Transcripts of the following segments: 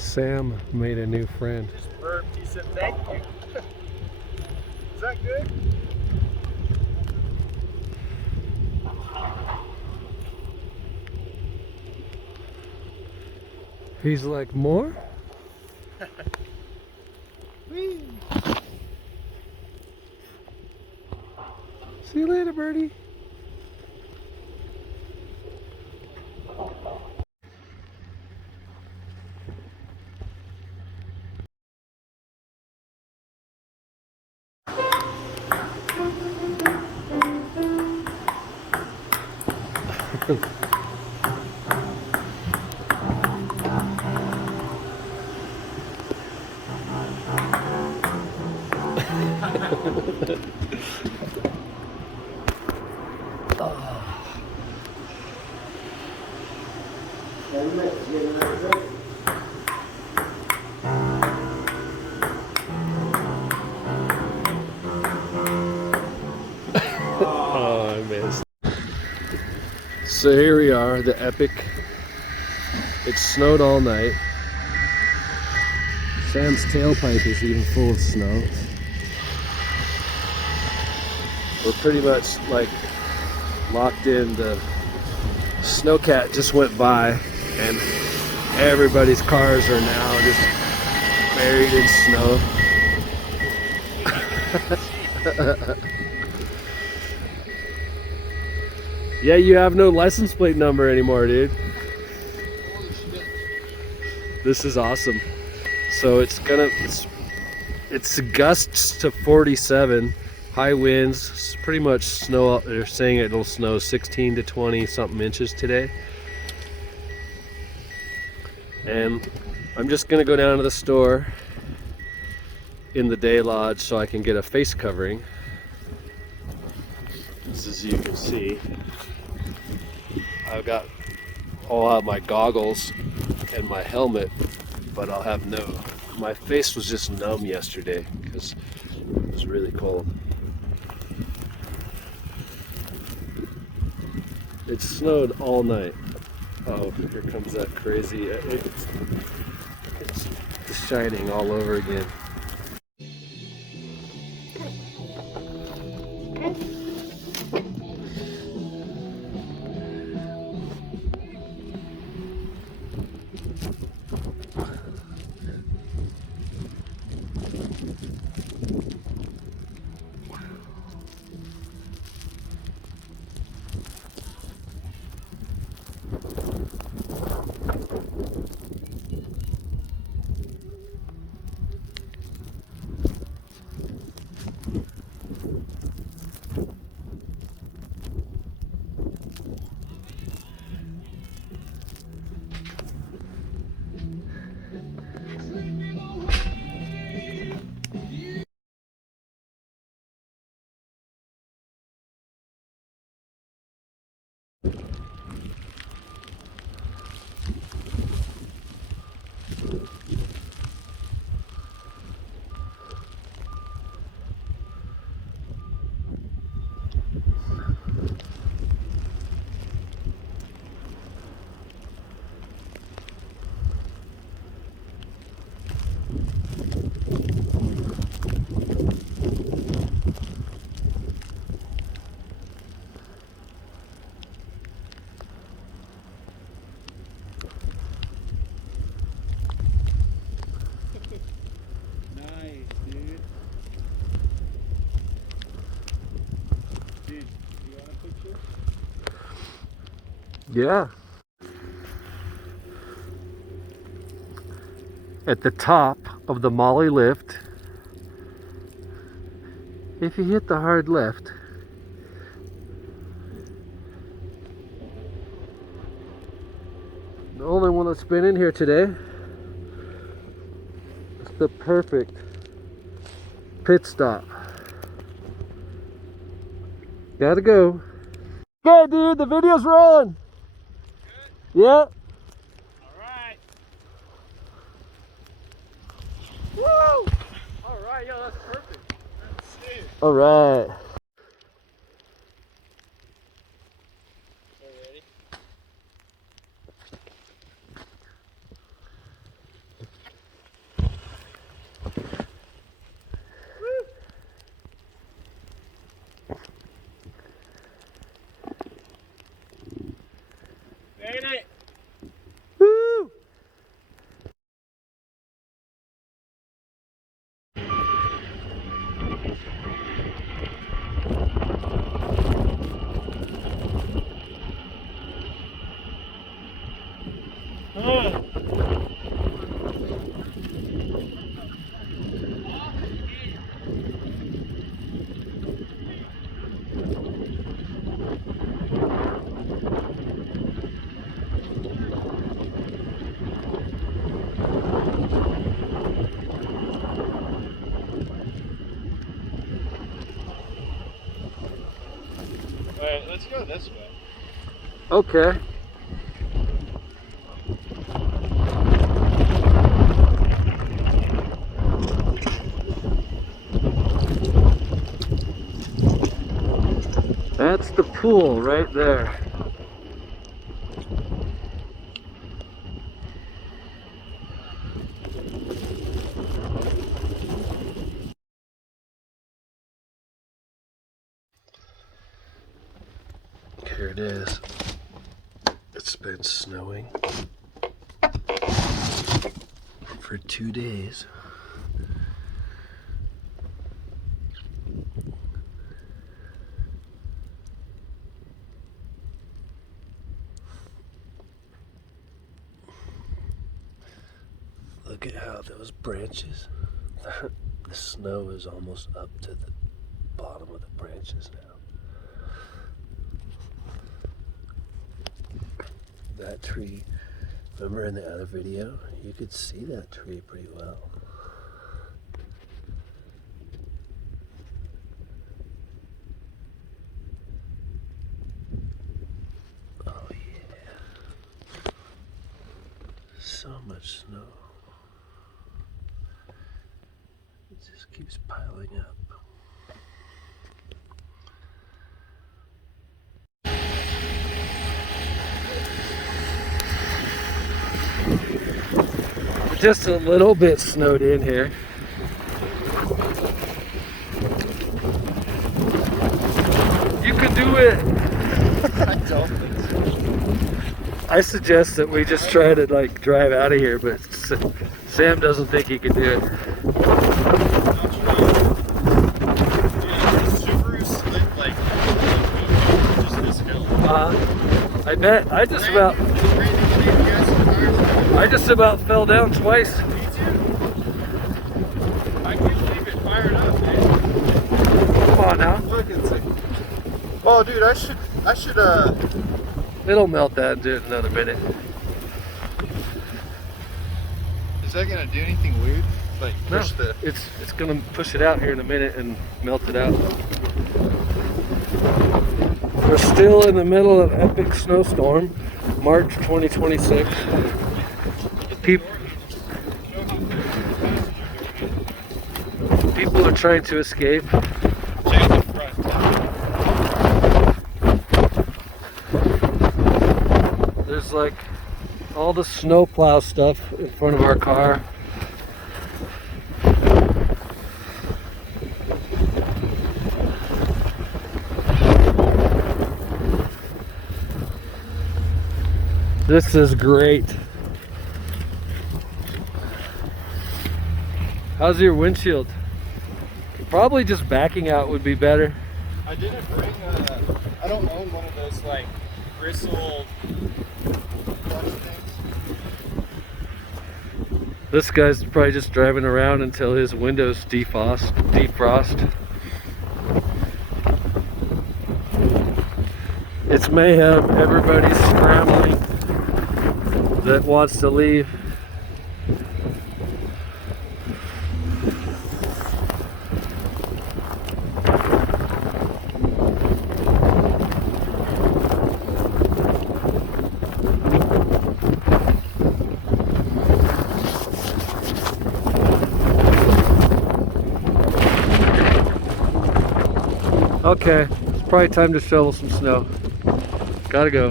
Sam made a new friend. Just burped. He said thank you. Is that good? He's like, more? Whee! See you later, birdie. Oh, I missed. So here we are, the epic. It snowed all night. Sam's tailpipe is even full of snow. We're pretty much like locked in. The snowcat just went by and everybody's cars are now just buried in snow. Yeah, you have no license plate number anymore, dude. This is awesome. So it's gusts to 47, high winds. It's pretty much snow. They're saying it'll snow 16 to 20 something inches today. And I'm just gonna go down to the store in the day lodge so I can get a face covering. As you can see, I'll have my goggles and my helmet, but I'll have my face was just numb yesterday because it was really cold. It snowed all night. Oh, here comes that crazy, it's shining all over again. Yeah. At the top of the Molly lift, if you hit the hard left, the only one that's been in here today, it's the perfect pit stop. Gotta go. Okay, dude, the video's rolling. Good? Yeah. Alright. Woo! Alright, yo, that's perfect. That's it. Alright. Okay, ready? Alright, let's go this way. Okay. That's the pool right there. Here it is. It's been snowing for 2 days. Look at how those branches, the snow is almost up to the bottom of the branches now. That tree, remember in the other video, you could see that tree pretty well. Oh yeah, so much snow. It just keeps piling up. Just a little bit snowed in here. You can do it. I don't think so. I suggest that we just try to like drive out of here, but Sam doesn't think he can do it. Subaru slid like just this hill. I bet. I just about fell down twice. Me too. I couldn't keep it fired up, man. Come on now. Look and see. Oh, dude, I should. It'll melt that in another minute. Is that gonna do anything weird? Like push No, it's gonna push it out here in a minute and melt it out. We're still in the middle of an epic snowstorm, March 2026. People are trying to escape. Change the front. There's like all the snowplow stuff in front of our car. This is great. How's your windshield? Probably just backing out would be better. I didn't bring I don't own one of those like bristle clutch things. This guy's probably just driving around until his windows defrost. It's mayhem. Everybody's scrambling that wants to leave. Okay, it's probably time to shovel some snow. Gotta go.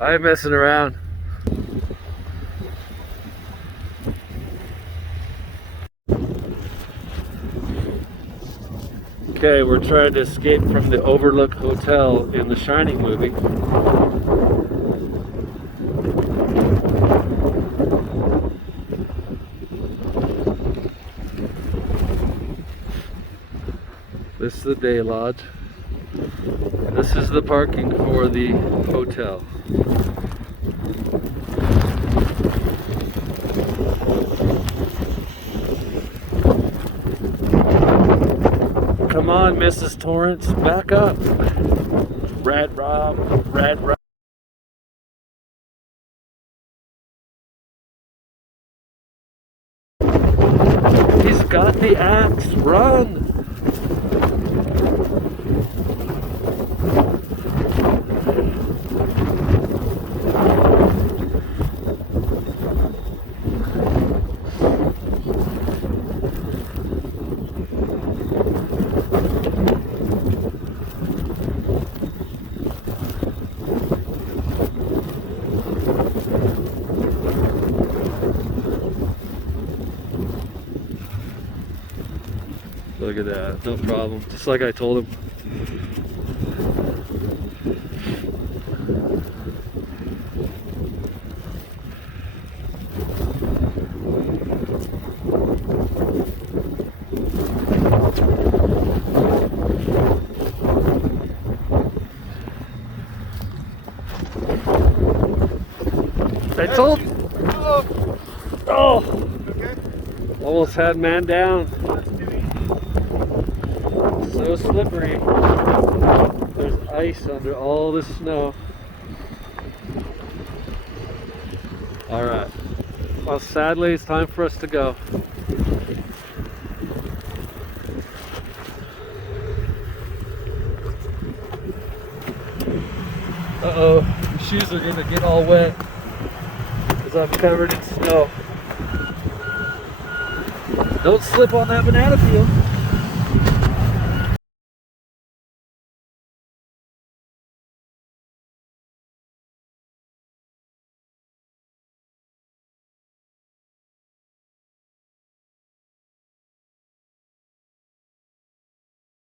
I ain't messing around. Okay, we're trying to escape from the Overlook Hotel in the Shining movie. This is the day lodge. This is the parking for the hotel. Come on on, Mrs. Torrance, back up. Rad Rob, Rad Rob. He's got the axe, run! Look at that, no problem. Just like I told him. I told. Oh, Okay. almost had man down. So slippery. There's ice under all this snow. All right. Well, sadly, it's time for us to go. Uh-oh, your shoes are gonna get all wet because I'm covered in snow. Don't slip on that banana peel.